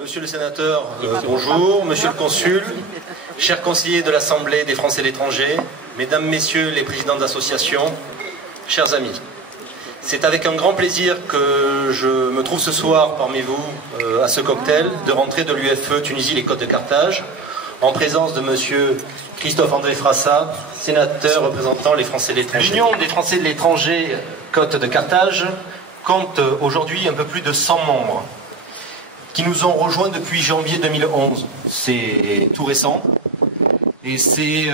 Monsieur le sénateur, bonjour. Monsieur le consul, chers conseillers de l'Assemblée des Français de l'étranger, mesdames, messieurs les présidents d'associations, chers amis. C'est avec un grand plaisir que je me trouve ce soir parmi vous à ce cocktail de rentrée de l'UFE Tunisie les Côtes de Carthage, en présence de monsieur Christophe-André Frassa, sénateur représentant les Français de l'étranger. L'Union des Français de l'étranger Côtes de Carthage compte aujourd'hui un peu plus de 100 membres qui nous ont rejoints depuis janvier 2011. C'est tout récent. Et c'est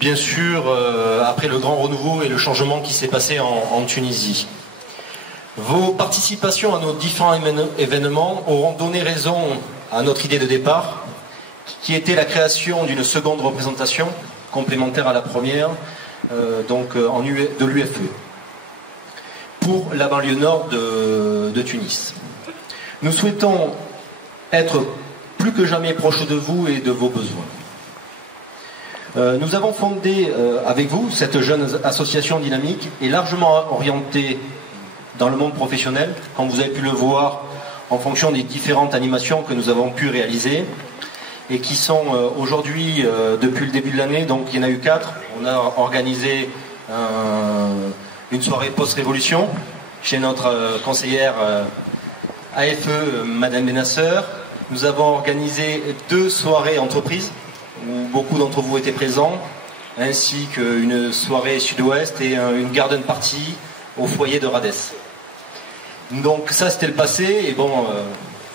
bien sûr après le grand renouveau et le changement qui s'est passé en Tunisie. Vos participations à nos différents événements auront donné raison à notre idée de départ, qui était la création d'une seconde représentation, complémentaire à la première, de l'UFE, pour la banlieue nord de Tunis. Nous souhaitons être plus que jamais proches de vous et de vos besoins. Nous avons fondé avec vous cette jeune association dynamique et largement orientée dans le monde professionnel, comme vous avez pu le voir en fonction des différentes animations que nous avons pu réaliser et qui sont aujourd'hui, depuis le début de l'année, donc il y en a eu 4. On a organisé une soirée post-révolution chez notre conseillère AFE, Madame Benasser. Nous avons organisé 2 soirées entreprises où beaucoup d'entre vous étaient présents, ainsi qu'une soirée sud-ouest et une garden party au foyer de Rades. Donc ça c'était le passé, et bon,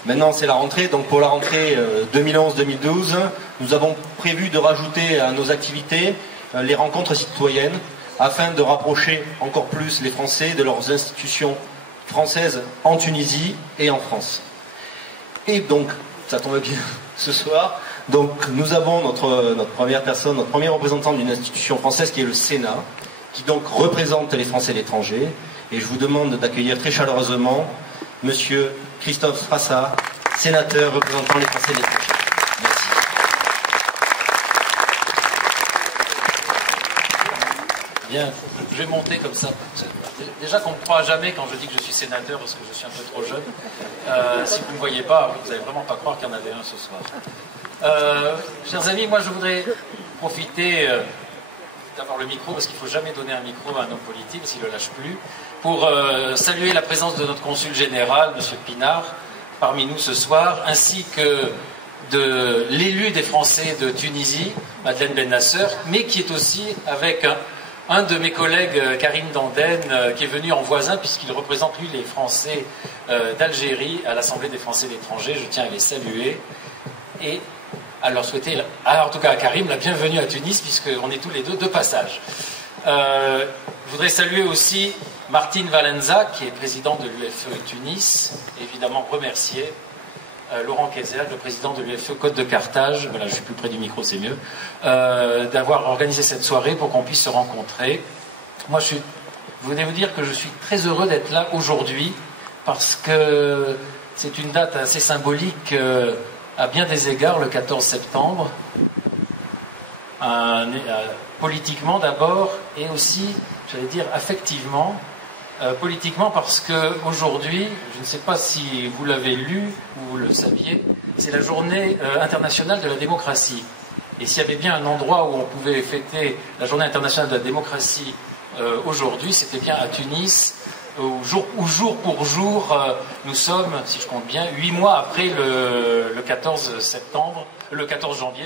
maintenant c'est la rentrée. Donc pour la rentrée 2011-2012, nous avons prévu de rajouter à nos activités les rencontres citoyennes, afin de rapprocher encore plus les Français de leurs institutions françaises en Tunisie et en France. Et donc, ça tombe bien ce soir, donc nous avons notre première personne, notre premier représentant d'une institution française qui est le Sénat, qui donc représente les Français de l'étranger, et je vous demande d'accueillir très chaleureusement monsieur Christophe Frassa, sénateur représentant les Français de l'étranger. Merci. Bien, je vais monter comme ça. Déjà qu'on ne me croit jamais quand je dis que je suis sénateur parce que je suis un peu trop jeune. Si vous ne me voyez pas, vous n'allez vraiment pas croire qu'il y en avait un ce soir. Chers amis, moi je voudrais profiter d'avoir le micro, parce qu'il ne faut jamais donner un micro à un homme politique s'il ne le lâche plus, pour saluer la présence de notre consul général, M. Pinard, parmi nous ce soir, ainsi que de l'élu des Français de Tunisie, Madeleine Benasser, mais qui est aussi avec un de mes collègues, Karim Danden, qui est venu en voisin, puisqu'il représente, lui, les Français d'Algérie à l'Assemblée des Français de l'étranger. Je tiens à les saluer et à leur souhaiter, en tout cas à Karim, la bienvenue à Tunis, puisqu'on est tous les deux de passage. Je voudrais saluer aussi Martine Valenza, qui est président de l'UFE Tunis, et évidemment remercier Laurent Kayser, le président de l'UFE Côte de Carthage, voilà, je suis plus près du micro, c'est mieux, d'avoir organisé cette soirée pour qu'on puisse se rencontrer. Moi, je voulais vous dire que je suis très heureux d'être là aujourd'hui, parce que c'est une date assez symbolique à bien des égards, le 14 septembre, politiquement d'abord, et aussi, j'allais dire, affectivement. Politiquement, parce qu'aujourd'hui, je ne sais pas si vous l'avez lu ou vous le saviez, c'est la journée internationale de la démocratie. Et s'il y avait bien un endroit où on pouvait fêter la journée internationale de la démocratie aujourd'hui, c'était bien à Tunis, où jour pour jour, nous sommes, si je compte bien, 8 mois après le 14 janvier, le 14 janvier.